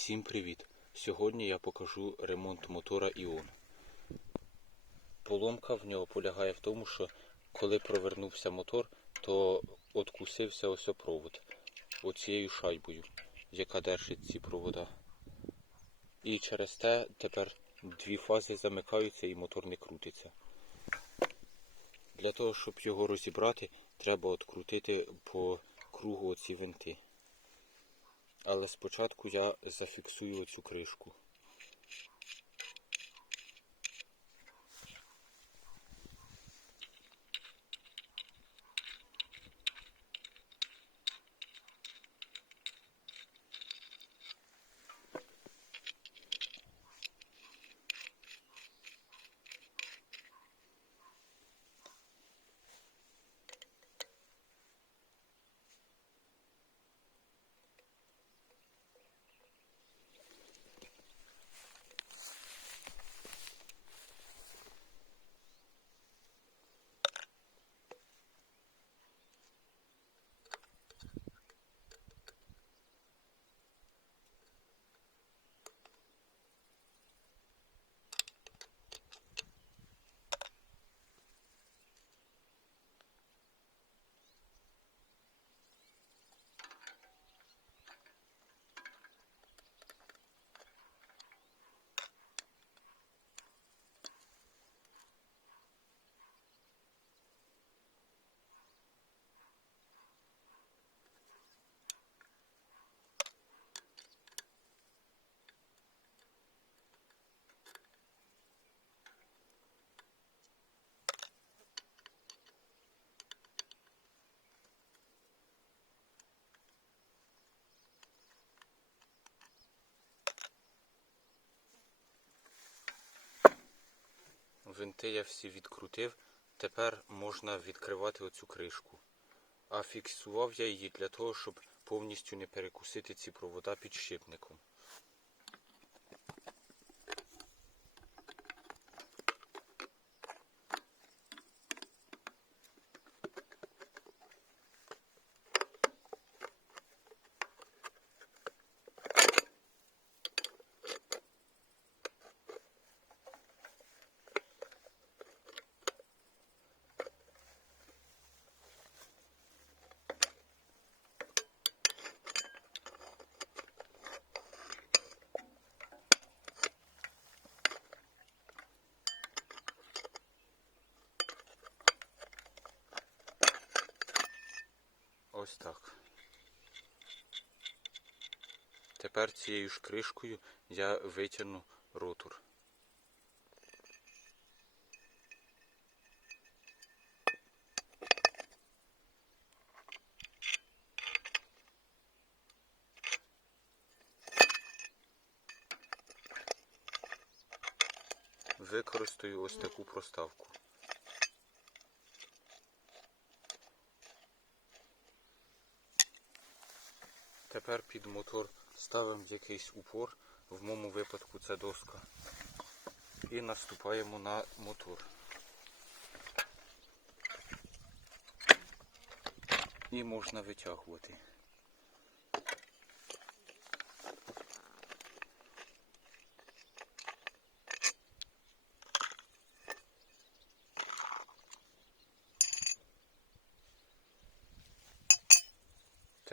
Всім привіт! Сьогодні я покажу ремонт мотора Іон. Поломка в нього полягає в тому, що коли провернувся мотор, то откусився ось провод оцією шайбою, яка держить ці провода. І через те тепер дві фази замикаються і мотор не крутиться. Для того, щоб його розібрати, треба открутити по кругу оці винти. Але спочатку я зафіксую оцю кришку. Винти я всі відкрутив. Тепер можна відкривати оцю кришку. А фіксував я її для того, щоб повністю не перекусити ці провода підшипником. Ось так. Тепер цією ж кришкою я витягну ротор. Використаю ось таку проставку. Тепер під мотор ставимо якийсь упор, в моєму випадку це доска. І наступаємо на мотор. І можна витягувати.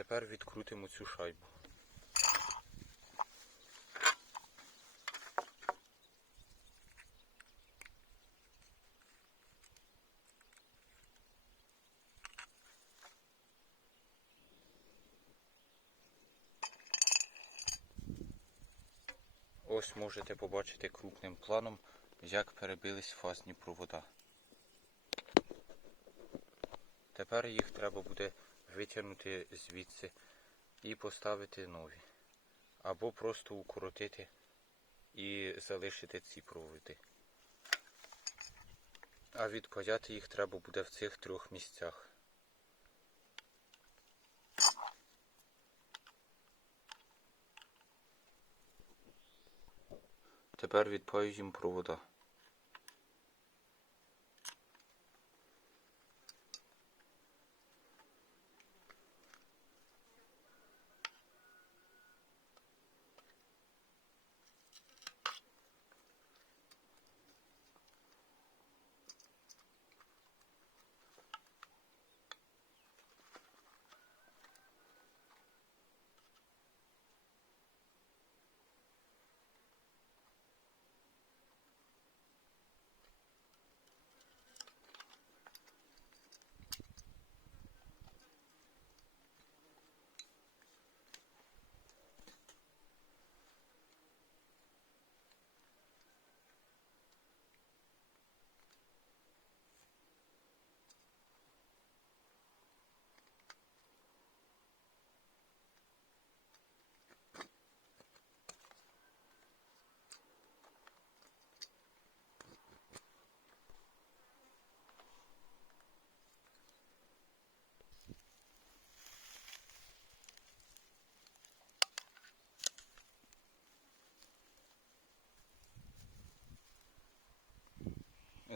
Тепер відкрутимо цю шайбу. Ось можете побачити крупним планом, як перебились фазні провода. Тепер їх треба буде витягнути звідси і поставити нові. Або просто укоротити і залишити ці проводи. А відпаяти їх треба буде в цих трьох місцях. Тепер відпаю їм провода.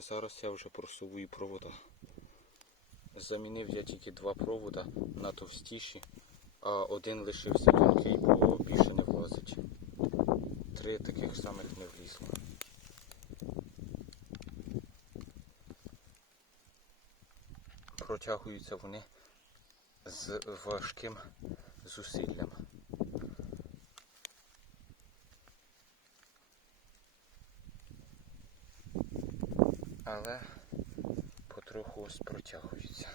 Зараз я вже просовую провода. Замінив я тільки два провода на товстіші, а один лишився тонкий, бо більше не влазить. Три таких самих не влізло. Протягуються вони з важким зусиллям. Але потроху ось протягуються.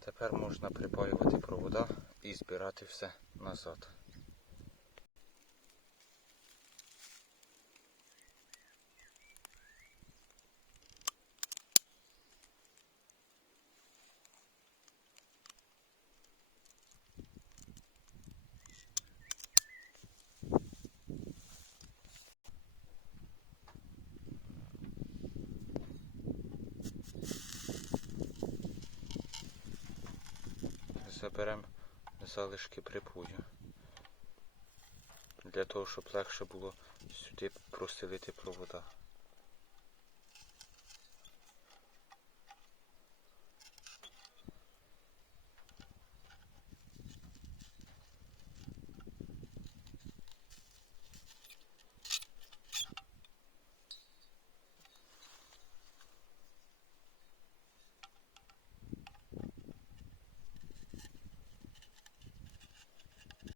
Тепер можна припаювати провода і збирати все назад. Заберемо залишки припою. Для того, щоб легше було сюди простелити провода.